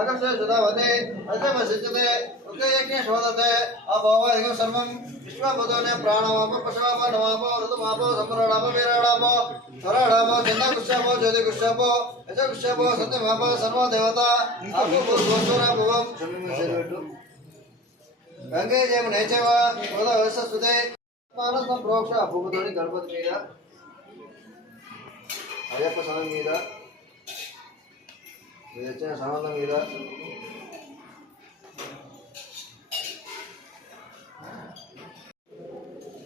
अगम से सदा वदे अजम सिंचते उदय के शोधते अभव सर्वम విశ్వమధోనే ప్రాణవాప పశవాప నవాప ఋతుమాపో సంభరణాప వీరణాపో స్వరణాపో చందకృష్ణాపో జ్యోతికృష్ణాపో యజకృష్ణాపో సత్యమాపో సర్వదేవత భువం గంగే జయమ నైచవ గోదావరిస్తే మానసం ప్రోక్ష భూమితోని గణపతి మీద అయ్యప్ప సనం మీద మీరు మీద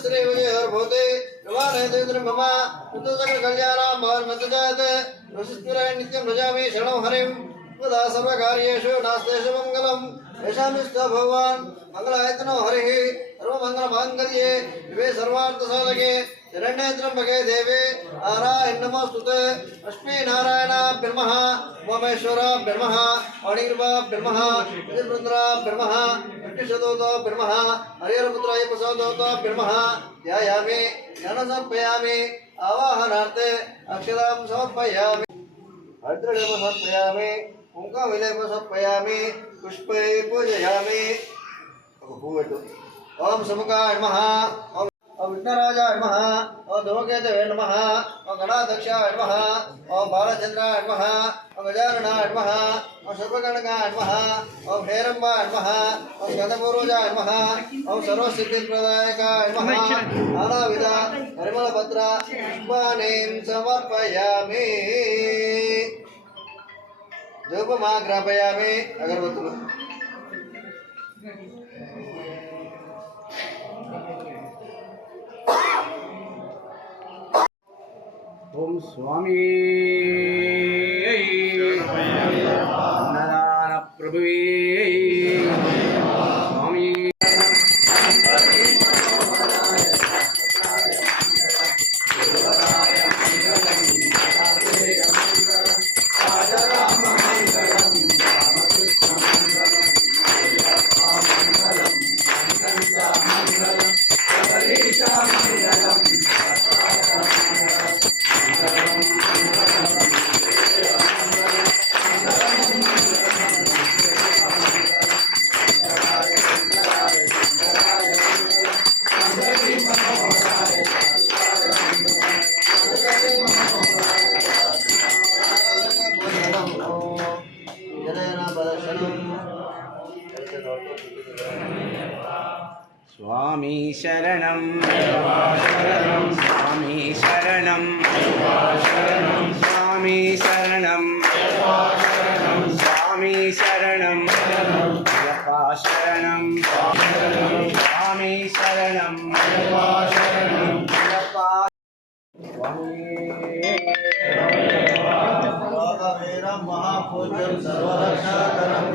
श्रीमयोर्भूते भगवानेन्द्रभमा कल्याणामहर्मतजायते वसिष्ठुराय नित्यं भजामि शरणं हरिं। त्वदा हिरण्येन्द्रं भगे देवे नारायणमस्तुते लक्ष्मीनारायणाभ्यर्मः उमामेश्वराभ्यर्मः वाणीर्वाभ्यर्मः यजुर्वृन्द्राभ्यर्मः कृष्णशतोताभ्यर्मः हरिहरपुत्राय प्रसादोताभ्यर्मः ध्यायामि, ज्ञानसमर्पयामि, आवाहनार्थे अक्षरां समर्पयामि। हरिद्रणेव समर्पयामि कुङ्कमिलेव समर्पयामि पुष्पे पूजयामि ओम समुखाय नमः। कृष्णराजाय नमः। ओम धूमकेतवे नमः। ओम गणाध्यक्षाय नमः। ओम बालचन्द्राय नमः। ओम गजाननाय नमः। ओम सर्वगणगाय नमः। ओम हेरम्बाय नमः। ओम गतपूर्वजाय नमः। ओम सर्वसिद्धिप्रदायकाय नमः। नानाविध परिमलपत्र पुष्पाणीं समर्पयामि। धूपमाग्रापयामि अगरबत्तुलु ओम स्वामी नारायण प्रभुवे சுவாமி சரணம். சுவாமி சரணம். சுவாமி சரணம். சுவாமி சரணம். ஐயப்பா சரணம். சுவாமி சரணம். ஐயப்பா. மகாபூஜம் சர்வரக்ஷா கரம்